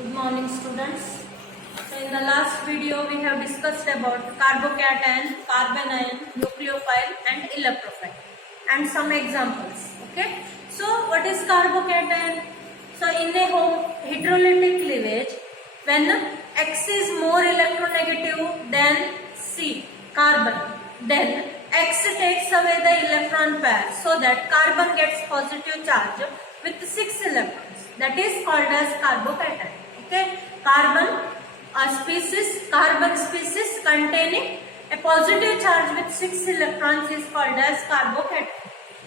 Good morning, students. So in the last video we have discussed about carbocation, carbanion, nucleophile and electrophile and some examples. Okay. So what is carbocation? So in a hydrolytic cleavage, when X is more electronegative than C, carbon, then X takes away the electron pair so that carbon gets positive charge with 6 electrons. That is called as carbocation. Okay, carbon species containing a positive charge with 6 electrons is called as carbocation.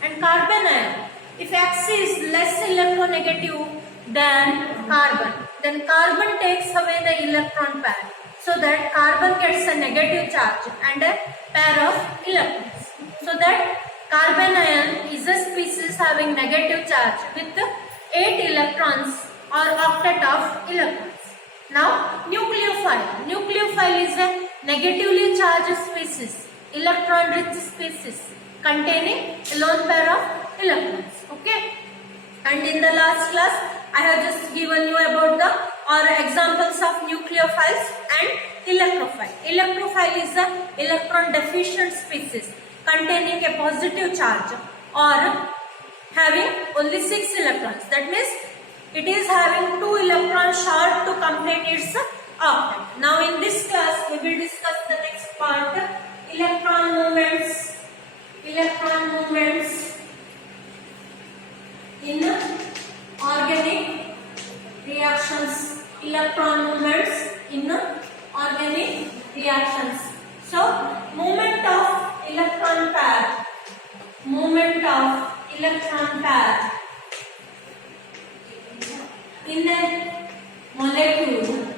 And carbanion, if X is less electronegative than carbon, then carbon takes away the electron pair so that carbon gets a negative charge and a pair of electrons. So that carbanion is a species having negative charge with 8 electrons or octet of electrons. Now nucleophile. Nucleophile is a negatively charged species, electron-rich species containing a lone pair of electrons. Okay. And in the last class, I have just given you about the examples of nucleophiles and electrophile. Electrophile is a electron deficient species containing a positive charge or having only 6 electrons. That means it is having 2 electrons short to complete its octet. Now in this class we will discuss the next part, electron movements. Electron movements in organic reactions. Electron movements in organic reactions. So movement of electron pair. Movement of electron pair in a molecule.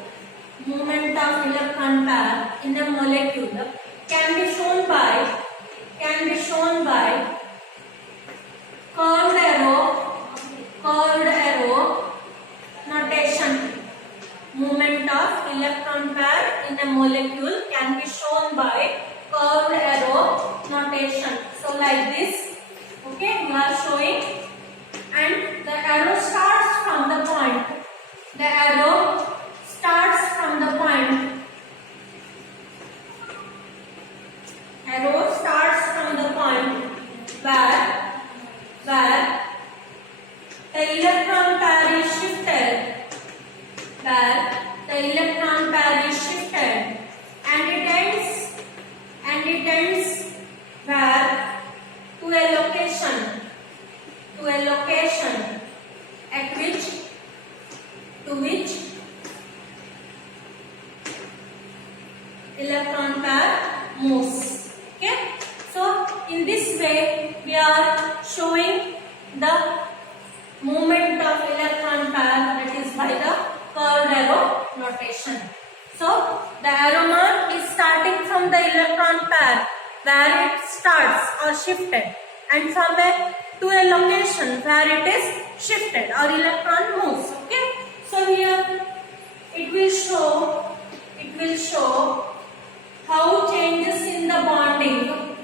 Movement of electron pair in a molecule can be shown by curved arrow notation. Movement of electron pair in a molecule can be shown by curved arrow notation. So like this. Okay, we are showing, and the arrow starts from the point. The arrow starts from the point. Arrow starts from the point where the electron pair is shifted. Where the electron pair is shifted, and it ends where to a location at which electron pair moves. Okay, so in this way we are showing the movement of electron pair, that is by the curved arrow notation. So the arrow mark is starting from the electron pair where it starts or shifted, and from to a location where it is shifted or electron moves. Okay, so here it will show how changes in the bonding.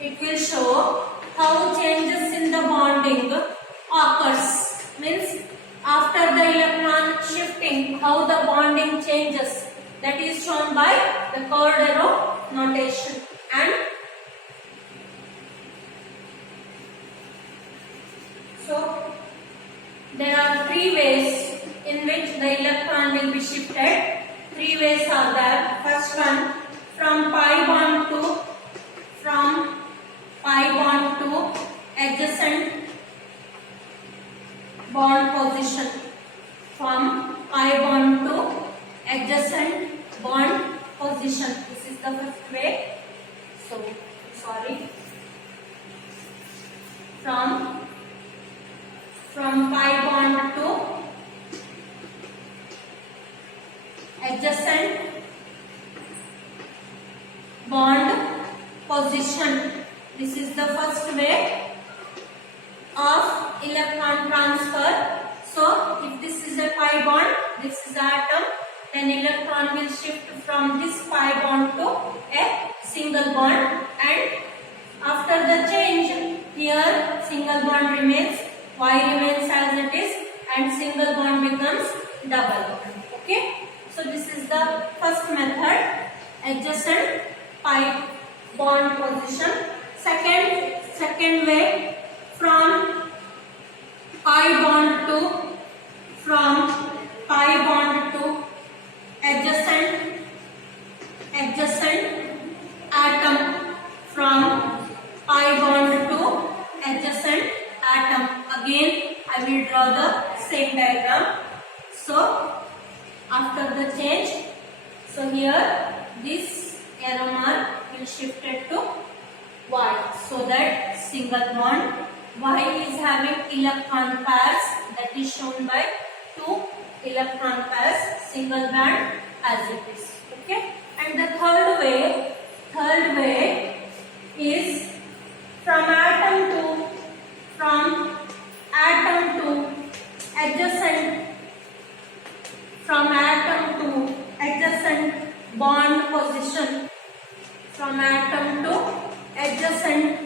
It will show how changes in the bonding occurs. Means after the electron shifting, how the bonding changes. That is shown by the curved arrow notation. And so there are 3 ways in which the electron will be shifted. 3 ways are there. First one, from pi bond to adjacent bond position. From pi bond to adjacent bond position. This is the first way. So sorry. From pi bond to adjacent bond position. This is the first way of electron transfer. So if this is a pi bond, this is the atom, then electron will shift from this pi bond to a single bond, and after the change here single bond remains, Y remains as it is, and single bond becomes double bond. the first method, adjacent pi bond position. Second way, from pi bond to adjacent atom, from pi bond to adjacent atom. Again I will draw the same diagram. So after the change, so here this arrow mark will shift it to Y, so that single bond Y is having electron pairs, that is shown by 2 electron pairs, single band as it is. Okay, and the third way is from atom to adjacent bond position, from atom to adjacent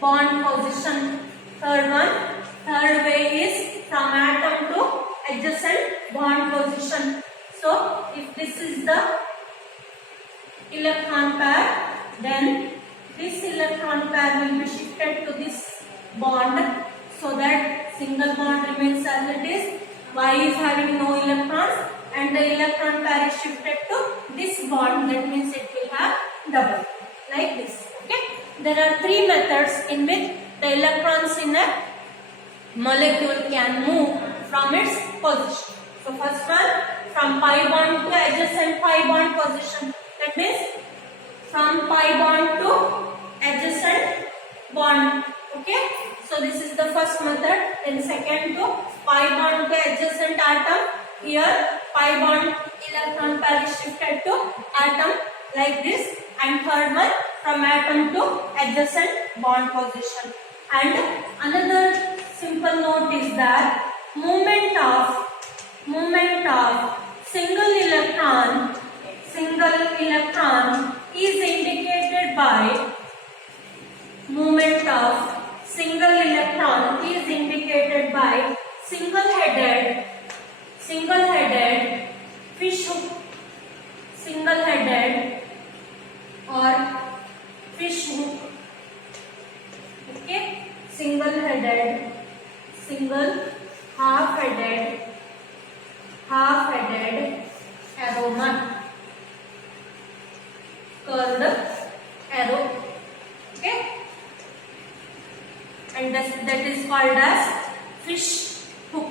bond position. Third way is from atom to adjacent bond position. So if this is the electron pair, then this electron pair will be shifted to this bond, so that single bond remains as it is. Y is having no electrons, and the electron pair is shifted to this bond, that means it will have double, like this. Okay, there are 3 methods in which the electrons in a molecule can move from its position. So first one, from pi bond to adjacent pi bond position, that means from pi bond to adjacent bond. Okay, so this is the first method. Then second, to pi bond to adjacent atom. Here pi bond electron pair is shifted to atom, like this. And third one, from atom to adjacent bond position. And another simple note is that movement of single electron is indicated by single-headed fish hook, or fish hook. Okay, single-headed, half-headed arrow mark, curved arrow. Okay, and that is called as fish hook.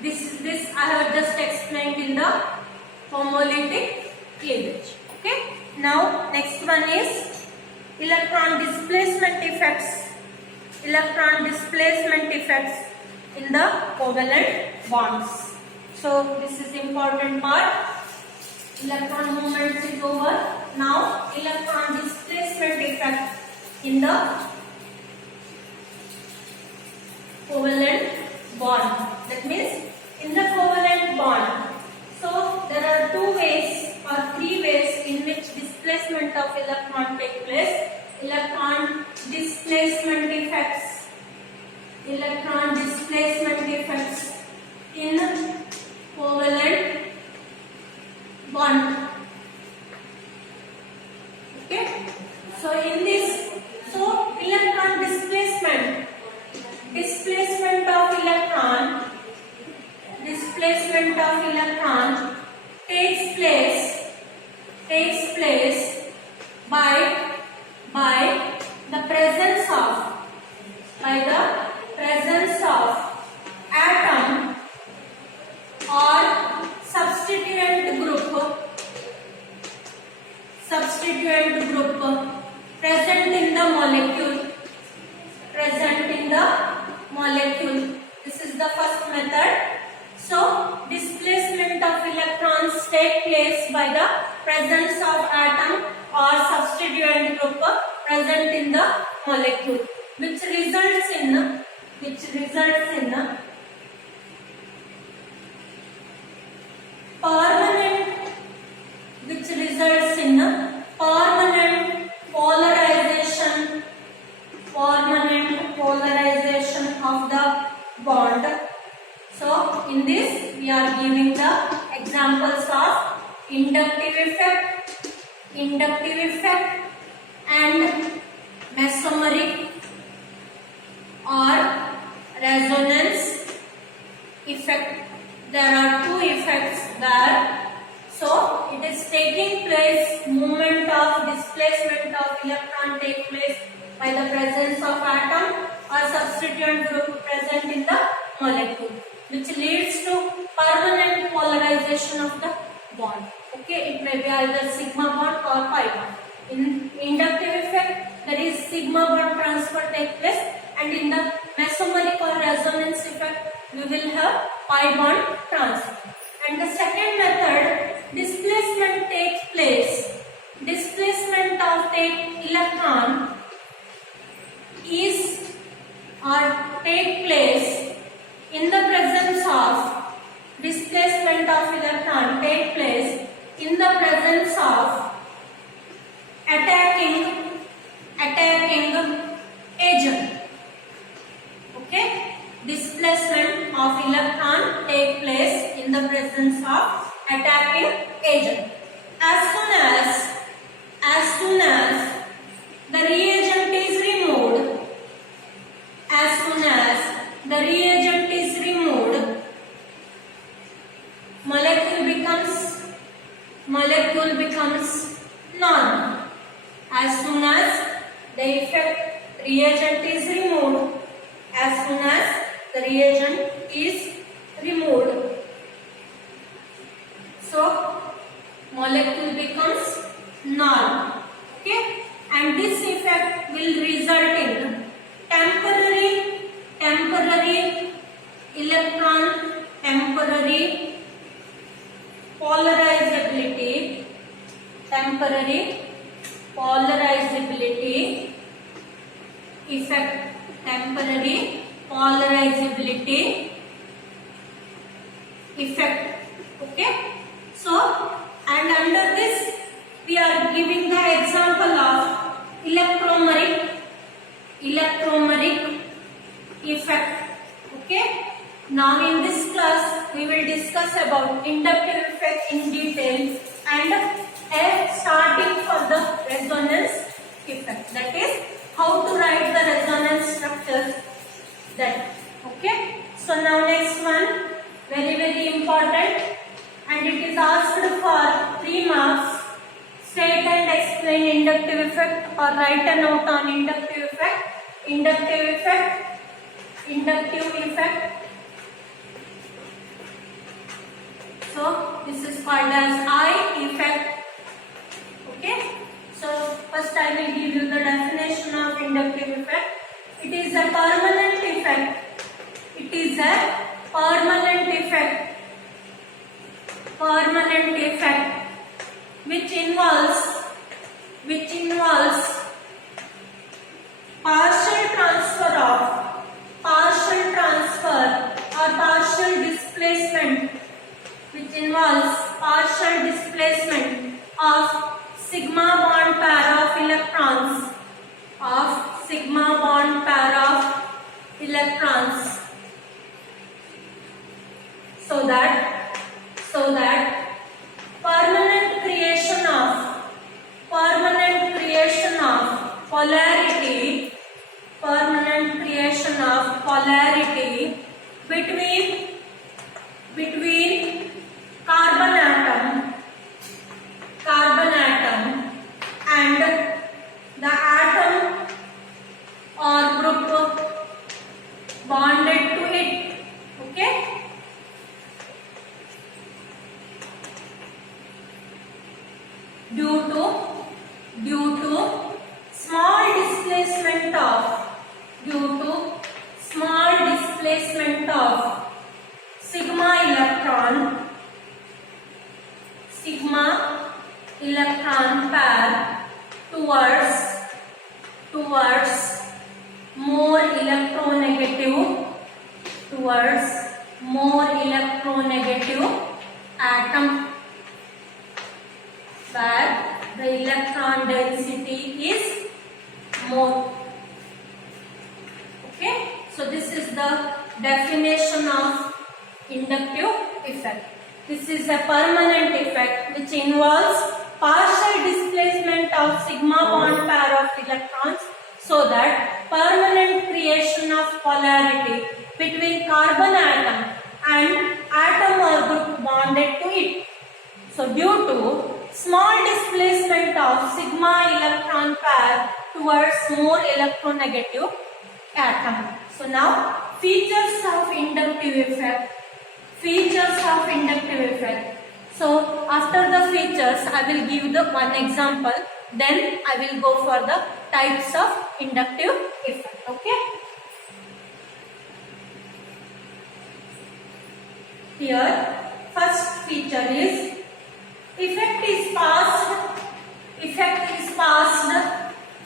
This I have just explained in the homolytic cleavage. Okay, now next one is electron displacement effects in the covalent bonds. So this is important part. Electron movements is over. Now electron displacement effect in the covalent bond. That means in the covalent bond, so there are 2 ways or 3 ways in which displacement of electron take place. Electron displacement effects in covalent bond. Okay, so in this, so electron displacement of electron takes place by the presence of atom or substituent group present in the molecule. This is the first method. So displacement of electrons take place by the presence of atom or substituent group present in the molecule, which results in permanent polarization of the bond. So in this this we are giving the examples of inductive effect, and mesomeric or resonance effect. There are two effects there. So it is taking place, movement of displacement of electron take place by the presence of atom or substituent group present in the molecule, which leads to permanent polarization of the bond. Okay, it may be either sigma bond or pi bond. In inductive effect, there is sigma bond transfer take place, and in the mesomeric or resonance effect, we will have pi bond transfer. And the second method, displacement takes place. Displacement of the electron is or take place in the presence of displacement of electron take place in the presence of attacking agent. Okay, displacement of electron take place in the presence of attacking agent. As soon as the reagent is removed, molecule becomes none. As soon as the effect reagent is removed, so molecule becomes none. Okay, and this effect will result in temporary polarizability effect, okay. So, and under this we are giving the example of electromeric effect. Okay, now in this class we will discuss about inductive effect in detail and starting for the resonance effect, that is how to write the resonance structures. That okay. So now next one, very important, and it is asked for 3 marks. State and explain inductive effect or write a note on inductive effect. So this is called as I effect. Okay. So first I will give you the definition of inductive effect. It is a permanent effect. Which involves partial displacement of sigma bond pair of electrons, so that permanent creation of polarity between carbon atom and the atom or group bonded to it. Okay, due to small displacement of sigma electron pair towards more electronegative atom, where the electron density is more. Okay, so this is the definition of inductive inductive effect. This is a permanent effect which involves partial displacement of sigma bond pair of electrons, so that permanent creation of polarity between carbon atom and atom or group bonded to it. So due to small displacement of sigma electron pair towards more electronegative atom. So now features of inductive effect. Features of inductive effect. So after the features, I will give the one example. Then I will go for the types of inductive effect. Okay. Here, first feature is effect is passed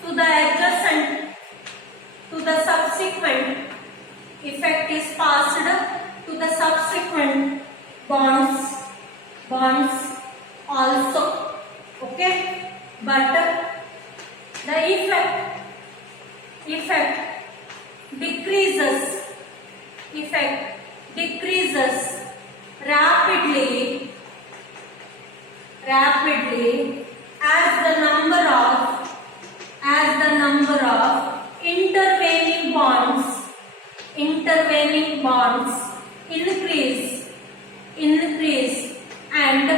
to the adjacent, to the subsequent. Effect is passed to the subsequent bonds also. Okay, but the effect decreases rapidly as the number of intervening bonds increase and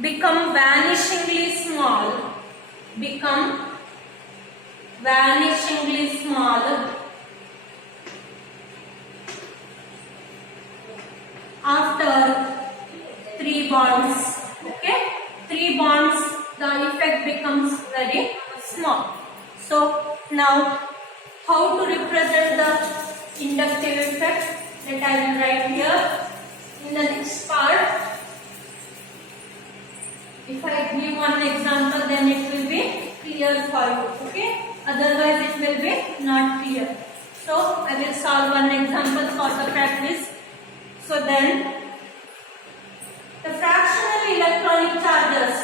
become vanishingly small after 3 bonds. Okay, 3 bonds, the effect becomes very small. So now how to represent the inductive effect, that I will write here in the next part. If I give one example, then it will be clear for you. Okay, otherwise it will be not clear. So I will solve one example for the practice. So then the fractional electronic charges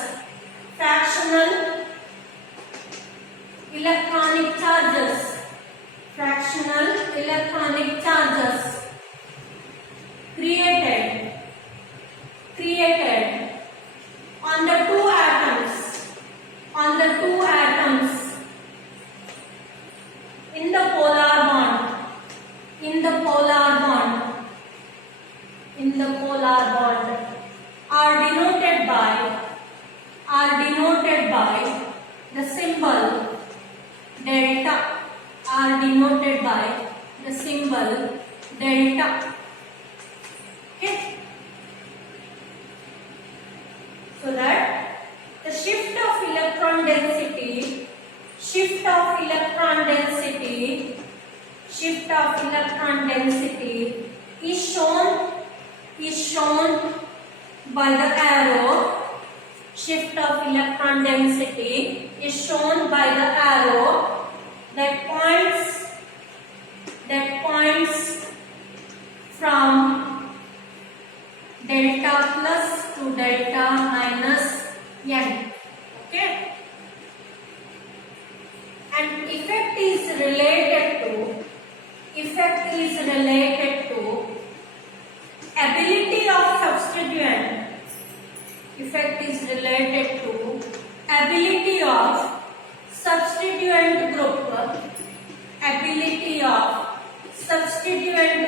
created on the two atoms in the polar bond are denoted by the symbol delta. Okay, so that the shift of electron density is shown by the arrow. Shift of electron density is shown by the arrow that points from delta plus to delta minus n. Okay, and effect is related to ability of substituent. Effect is related to ability of substituent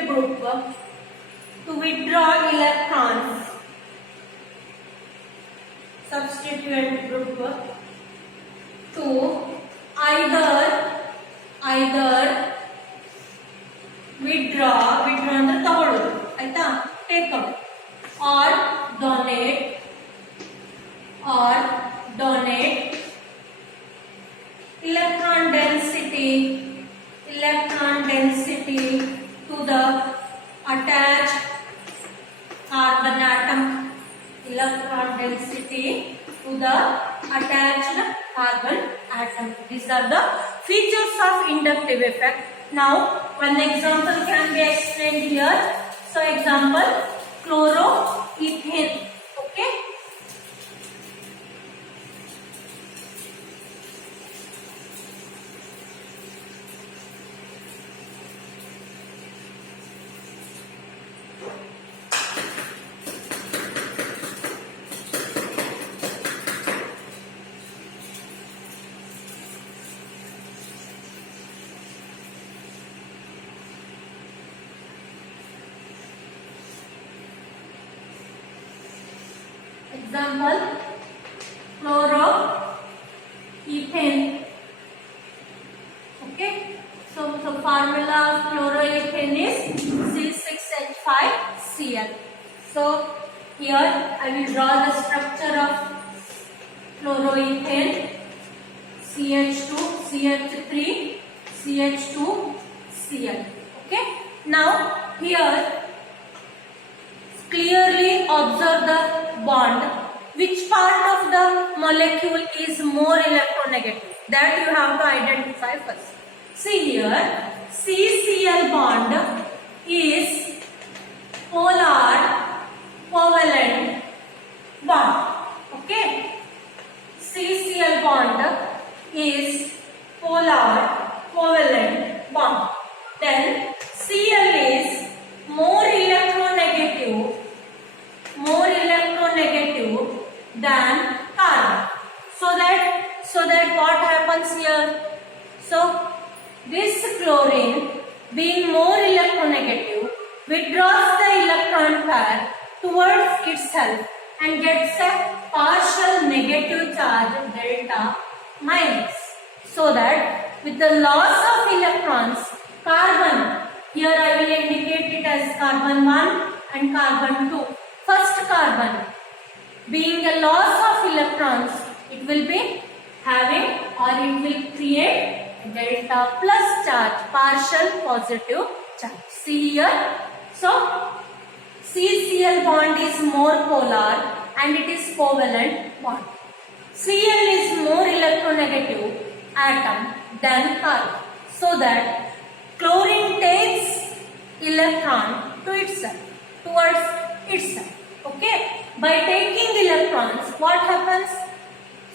group to withdraw electrons. Substituent group to either withdraw ಅಂದ್ರೆ ತಗೊಳ್ಳೋದು, ಆಯ್ತಾ, take away, or donate electron density to the attached carbon atom. Electron density to the attached carbon atom. These are the features of inductive effect. Now one example can be explained here. So example, chloroethane. Okay, Example, chloroethane. Okay, so formula of chloroethane is C6H5Cl. So here I will draw the structure of chloroethane: CH2, CH3, CH2, Cl. Okay, now here clearly observe the bond. Which part of the molecule is more electronegative? That you have to identify first. See here, CCl bond is polar covalent bond. Okay, CCl bond is polar covalent bond. Then Cl is more electronegative than carbon. So that what happens here? So this chlorine, being more electronegative, withdraws the electron pair towards itself and gets a partial negative charge delta minus. So that with the loss of electrons, carbon, here I will indicate it as carbon 1 and carbon 2. First carbon, being a loss of electrons, it will be having, or it will create a delta plus charge, partial positive charge. See here, so CCl bond is more polar and it is covalent bond. Cl is more electronegative atom than carbon. So that chlorine takes electron to itself, towards itself. Okay, by taking electrons, what happens?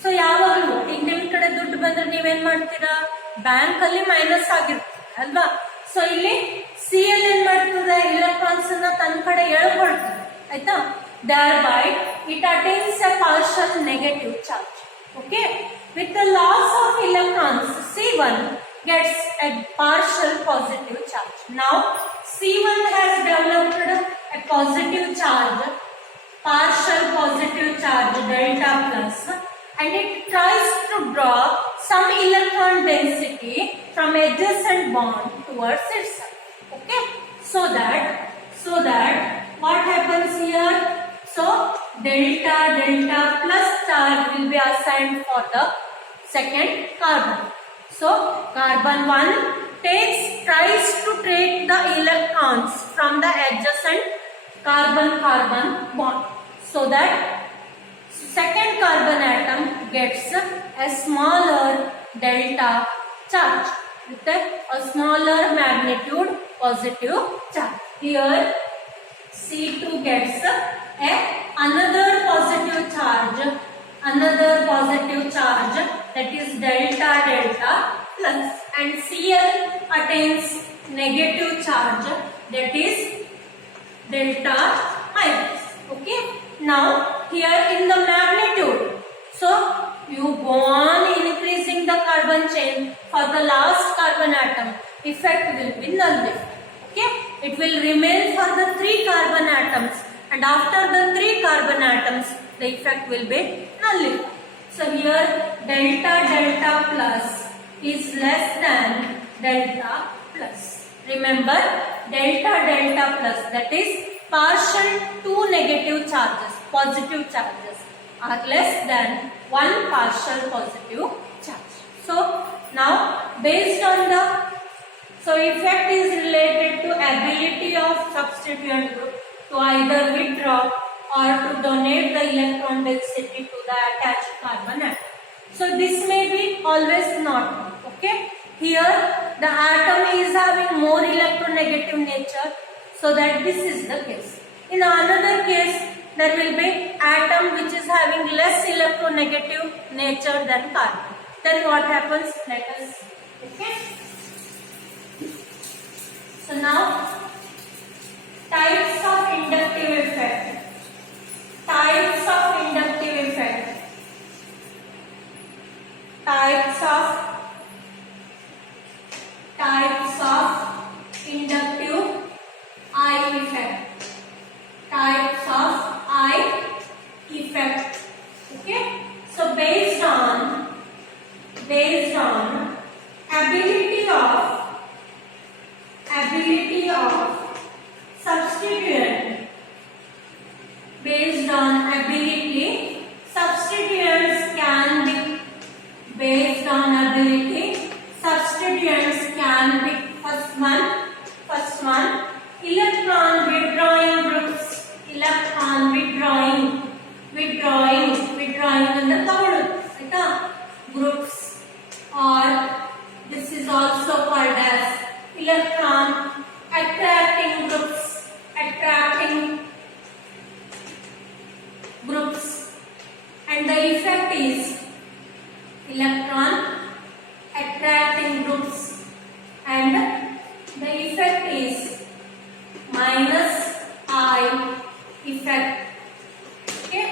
So ಯಾವಾಗಲೂ ಈಗ ನಿಮ್ಮ ಕಡೆ ದುಡ್ಡು ಬಂದ್ರೆ ನೀವೇನ್ ಮಾಡ್ತೀರಾ? Bank ಅಲ್ಲಿ minus ಆಗಿರ್ತದೆ ಅಲ್ವಾ? ಸೊ ಇಲ್ಲಿ Cl ಏನ್ ಮಾಡ್ತದೆ? ಎಲೆಕ್ಟ್ರಾನ್ಸ್ ಅನ್ನ ತನ್ನ ಕಡೆ ಎಳ್ಕೊಳ್ತದೆ, ಆಯ್ತಾ? Thereby it attains a partial negative charge. Okay, with the loss of electrons, C1 gets a partial positive charge. Now C1 has developed a positive charge, partial positive charge delta plus, and it tries to draw some electron density from adjacent bond towards itself. Okay, so that what happens here? So delta plus charge will be assigned for the second carbon. So carbon 1 tries to take the electrons from the adjacent carbon bond, so that second carbon atom gets a smaller delta charge with a smaller magnitude positive charge. Here C2 gets another positive charge that is delta plus, and Cl attains negative charge that is delta minus. Okay, now here in the magnitude, so you go on increasing the carbon chain for the last carbon atom, effect will be nullified. Okay, it will remain for the 3 carbon atoms, and after the 3 carbon atoms the effect will be nullified. So here delta plus is less than delta plus. Remember, delta plus, that is partial 2 negative charges, positive charges, are less than 1 partial positive charge. So now based on the, so effect is related to ability of substituent group to either withdraw or to donate the electron density to the attached carbon atom. So this may be always not. Okay, here the atom is having more electronegative nature, so that this is the case. In another case, there will be atom which is having less electronegative nature than carbon. Then what happens? Let us see. Okay. So now types of effect. Types of eye effect. Okay. So based on ability of substituent, based on ability, substituents can be, based on ability, substituents can be, first one, electron withdrawing groups, electron withdrawing ಅಂದ್ರೆ ತಗೊಳ್ಳೋದು ಆಯ್ತಾ groups, or this is also called as electron attracting groups, and the effect is electron attracting groups, and the effect is minus I effect. Okay,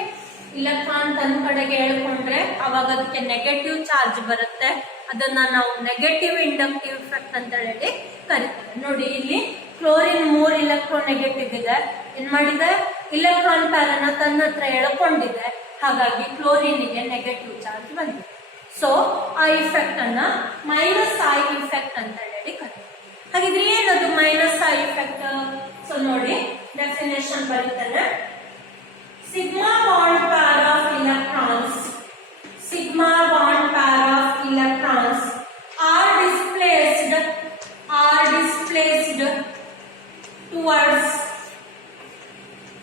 electron ತನ್ನ ಕಡೆಗೆ ಎಳ್ಕೊಂಡ್ರೆ ಅವಾಗ ಅದಕ್ಕೆ negative charge ಬರುತ್ತೆ, ಅದನ್ನ ನಾವು ನೆಗೆಟಿವ್ ಇಂಡಕ್ಟಿವ್ ಇಫೆಕ್ಟ್ ಅಂತ ಹೇಳಿ ಕರೀತಾರೆ. ನೋಡಿ ಇಲ್ಲಿ ಕ್ಲೋರಿನ್ 3 ಇಲೆಕ್ಟ್ರಾನ್ ನೆಗೆಟಿವ್ ಇದೆ, ಏನ್ ಮಾಡಿದೆ ಇಲೆಕ್ಟ್ರಾನ್ ಪ್ಯಾರನ್ನ ತನ್ನ ಹತ್ರ ಎಳ್ಕೊಂಡಿದೆ, ಹಾಗಾಗಿ ಕ್ಲೋರಿನ್ಗೆ ನೆಗೆಟಿವ್ ಚಾರ್ಜ್ ಬಂದಿದೆ. ಸೊ ಆ ಇಫೆಕ್ಟ್ ಅನ್ನ ಮೈನಸ್ ಐ ಇಫೆಕ್ಟ್ ಅಂತ ಹೇಳಿ ಕರೀತಾರೆ. ಹಾಗಿದ್ರೆ ಏನದು ಮೈನಸ್ ಐ ಇಫೆಕ್ಟ್? ಸೊ ನೋಡಿ ಡೆಫಿನೇಷನ್ ಬರೀತಾರೆ. Sigma bond pair of electrons are displaced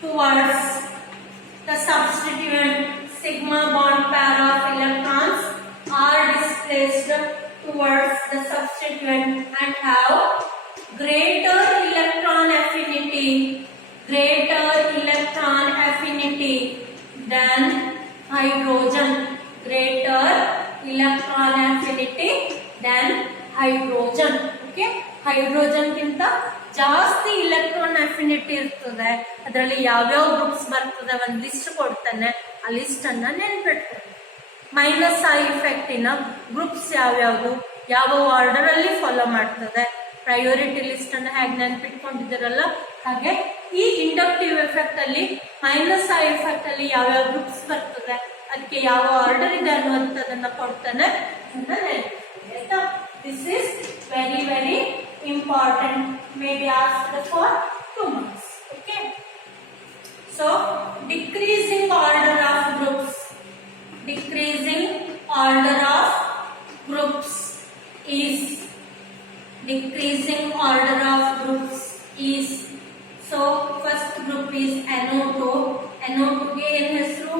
towards the substituent. Sigma bond pair of electrons are displaced towards the substituent and have greater electron affinity than hydrogen. Okay, hydrogen ಗಿಂತ ಜಾಸ್ತಿ electron affinity ಇರ್ತದೆ. ಅದರಲ್ಲಿ ಯಾವ್ಯಾವ groups ಬರ್ತದೆ ಒಂದು list ಕೊಡ್ತಾನೆ, ಆ list ಅನ್ನ ನೆನ್ಪಿಡ್ತಾರೆ. ಮೈನಸ್ ಐ ಇಫೆಕ್ಟಿನ ಗ್ರೂಪ್ಸ್ ಯಾವ್ಯಾವುದು, ಯಾವ ಆರ್ಡರ್ ಅಲ್ಲಿ ಫಾಲೋ ಮಾಡ್ತದೆ, ಪ್ರಯಾರಿಟಿ ಲಿಸ್ಟ್ ಅನ್ನ ಹೇಗೆ ನೆನ್ಪಿಟ್ಕೊಂಡಿದ್ದೀರಲ್ಲ ಹಾಗೆ ಈ ಇಂಡಕ್ಟಿವ್ ಎಫೆಕ್ಟ್ ಅಲ್ಲಿ ಮೈನಸ್ ಐ ಎಫೆಕ್ಟ್ ಅಲ್ಲಿ ಯಾವ್ಯಾವ ಗ್ರೂಪ್ಸ್ ಬರ್ತದೆ, ಅದಕ್ಕೆ ಯಾವ ಆರ್ಡರ್ ಇದೆ ಅನ್ನುವಂಥದ್ದನ್ನ ಕೊಡ್ತಾನೆ ಅಂತ ನೆನಪಿಡಿ ಆಯ್ತಾ. This is very very important, may be asked for 2 marks. Okay, so decreasing order of groups is so first group is NO2 ಗೆ ಏನ್ ಹೆಸರು,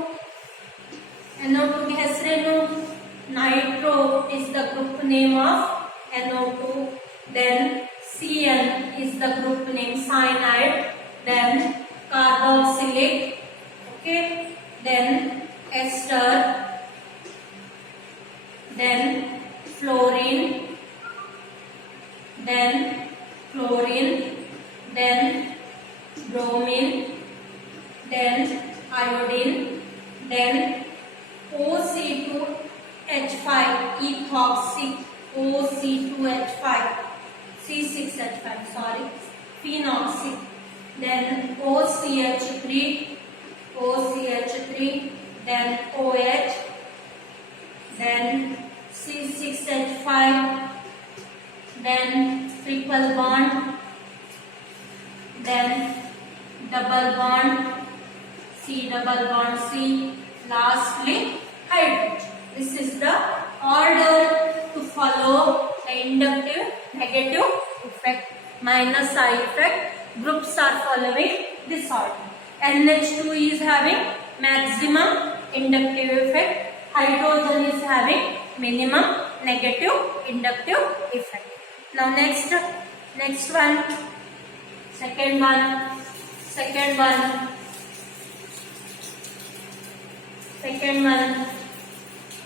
NO2 ಗೆ ಹೆಸರೇನು, nitro is the group name of NO2, then CN is the group name cyanide, then carboxylic, okay, then ester, then fluorine, then chlorine, then bromine, then iodine, then OC2H5 ethoxy, OC2H5 C6H5 sorry phenoxy, then OCH3, then OH, then C6H5, then triple bond, then double bond, C double bond C, lastly hydrogen. This is the order to follow the inductive negative effect, minus I effect. Groups are following this order. NH2 is having maximum inductive effect, hydrogen is having minimum negative inductive effect. Now next one, second one,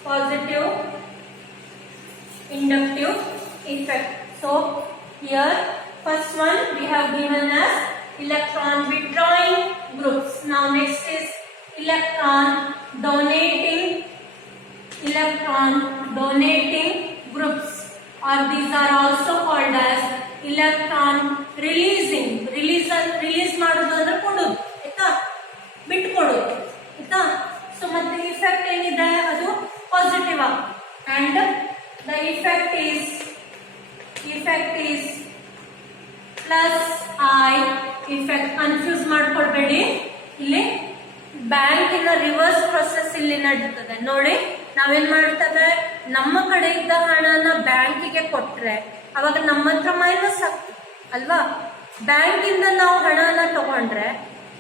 positive inductive effect. So here first one we have given as electron withdrawing groups. Now next is electron donating groups, or these are also called as electron releasing release ಮಾಡೋದು ಅಂದ್ರೆ ಕೊಡೋದು, ಆಯ್ತಾ, ಬಿಟ್ಕೊಡೋದು, ಆಯ್ತಾ. So ಮತ್ತೆ effect ಏನಿದೆ ಅದು positive and the effect is plus I effect. Confuse ಮಾಡ್ಕೊಳ್ಬೇಡಿ, ಇಲ್ಲಿ ಬ್ಯಾಂಕಿನ ರಿವರ್ಸ್ ಪ್ರೊಸೆಸ್ ಇಲ್ಲಿ ನಡೀತದೆ ನೋಡಿ. ನಾವೇನ್ ಮಾಡ್ತೇವೆ, ನಮ್ಮ ಕಡೆ ಇದ್ದ ಹಣನ ಬ್ಯಾಂಕಿಗೆ ಕೊಟ್ರೆ ಅವಾಗ ನಮ್ಮ ಹತ್ರ ಮೈನಸ್ ಆಗ್ತದೆ ಅಲ್ವಾ. ಬ್ಯಾಂಕಿಂದ ನಾವು ಹಣನ ತಗೊಂಡ್ರೆ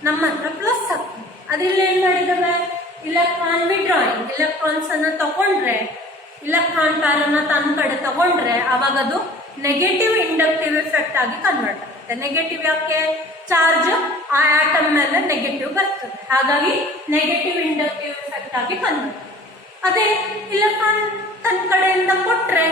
ನಮ್ಮ ಹತ್ರ ಪ್ಲಸ್ ಆಗ್ತದೆ. ಅದ್ರಲ್ಲಿ ಏನ್ ಮಾಡಿದಾವೆ, ಇಲೆಕ್ಟ್ರಾನ್ ವಿಡ್ರಾಯಿಂಗ್, ಇಲೆಕ್ಟ್ರಾನ್ಸ್ ಅನ್ನ ತಗೊಂಡ್ರೆ, ಇಲೆಕ್ಟ್ರಾನ್ ಪ್ಯಾರ್ ಅನ್ನ ತನ್ನ ಕಡೆ ತಗೊಂಡ್ರೆ ಅವಾಗ ಅದು ನೆಗೆಟಿವ್ ಇಂಡಕ್ಟಿವ್ ಎಫೆಕ್ಟ್ ಆಗಿ ಕನ್ವರ್ಟ್ ಆಗುತ್ತೆ. ನೆಗೆಟಿವ್ ಯಾಕೆ, ಚಾರ್ಜ್ ಆ ಆಟಮ್ ಮೇಲೆ ನೆಗೆಟಿವ್ ಬರ್ತದೆ, ಹಾಗಾಗಿ ನೆಗೆಟಿವ್ ಇಂಡಕ್ಟಿವ್ ಎಫೆಕ್ಟ್ ಆಗಿ ಕನ್ವರ್ಟ್. ಅದೇ ಇಲೆಕ್ಟ್ರಾನ್ ತನ್ನ ಕಡೆಯಿಂದ ಕೊಟ್ರೆ,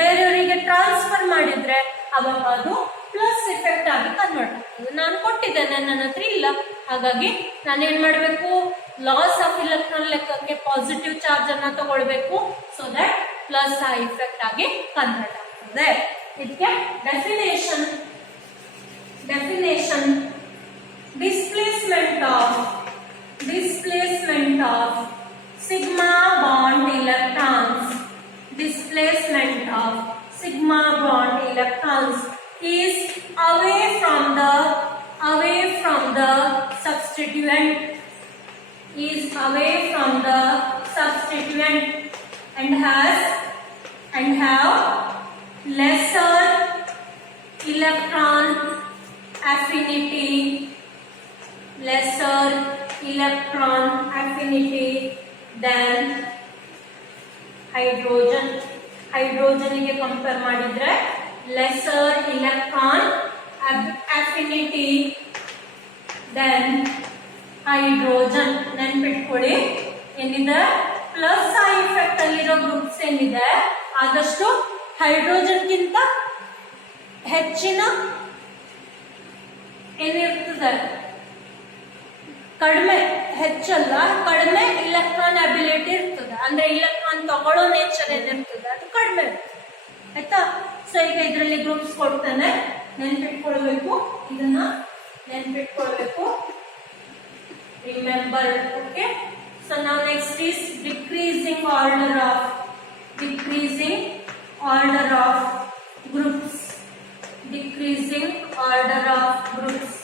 ಬೇರೆಯವರಿಗೆ ಟ್ರಾನ್ಸ್ಫರ್ ಮಾಡಿದ್ರೆ ಅವಾಗ ಅದು ಪ್ಲಸ್ ಎಫೆಕ್ಟ್ ಆಗಿ ಕನ್ವರ್ಟ್ ಆಗ್ತದೆ. ನಾನು ಕೊಟ್ಟಿದ್ದೇನೆ, ನನ್ನ ಹತ್ರ ಇಲ್ಲ, ಹಾಗಾಗಿ ನಾನೇನ್ ಮಾಡ್ಬೇಕು, ಲಾಸ್ ಆಫ್ ಇಲೆಕ್ಟ್ರಾನ್ ಲೆಕ್ಕಕ್ಕೆ ಪಾಸಿಟಿವ್ ಚಾರ್ಜ್ ಅನ್ನ ತಗೊಳ್ಬೇಕು, ಸೊ ದಟ್ ಪ್ಲಸ್ ಆ ಇಫೆಕ್ಟ್ ಆಗಿ ಕನ್ವರ್ಟ್ ಆಗ್ತದೆ. ಇದಕ್ಕೆ definition displacement of sigma bond electrons, displacement of sigma bond electrons is away from the substituent, and have lesser electron affinity than hydrogen. ಹೈಡ್ರೋಜನ್ಗೆ compare ಮಾಡಿದ್ರೆ lesser electron affinity than hydrogen. ನೆನ್ಪಿಟ್ಕೊಳ್ಳಿ, ಏನಿದೆ plus ಆ effect ಅಲ್ಲಿರೋ groups ಏನಿದೆ ಆದಷ್ಟು ಹೈಡ್ರೋಜನ್ಗಿಂತ ಹೆಚ್ಚಿನ ಏನಿರ್ತದೆ, ಹೆಚ್ಚಲ್ಲ ಕಡಿಮೆ ಇಲೆಕ್ಟ್ರಾನ್ ಅಬಿಲಿಟಿ ಇರ್ತದೆ. ಅಂದ್ರೆ ಇಲೆಕ್ಟ್ರಾನ್ ತಗೊಳ್ಳೋ ನೇಚರ್ ಏನಿರ್ತದೆ ಅದು ಕಡಿಮೆ ಇರ್ತದೆ, ಆಯ್ತಾ. ಸೊ ಈಗ ಇದರಲ್ಲಿ ಗ್ರೂಪ್ಸ್ ಕೊಡ್ತಾನೆ, ನೆನ್ಪಿಟ್ಕೊಳ್ಬೇಕು, ಇದನ್ನ ನೆನ್ಪಿಟ್ಕೊಳ್ಬೇಕು, ರಿಮೆಂಬರ್. ಓಕೆ, ಸೊ ನಾವು next is decreasing order of groups.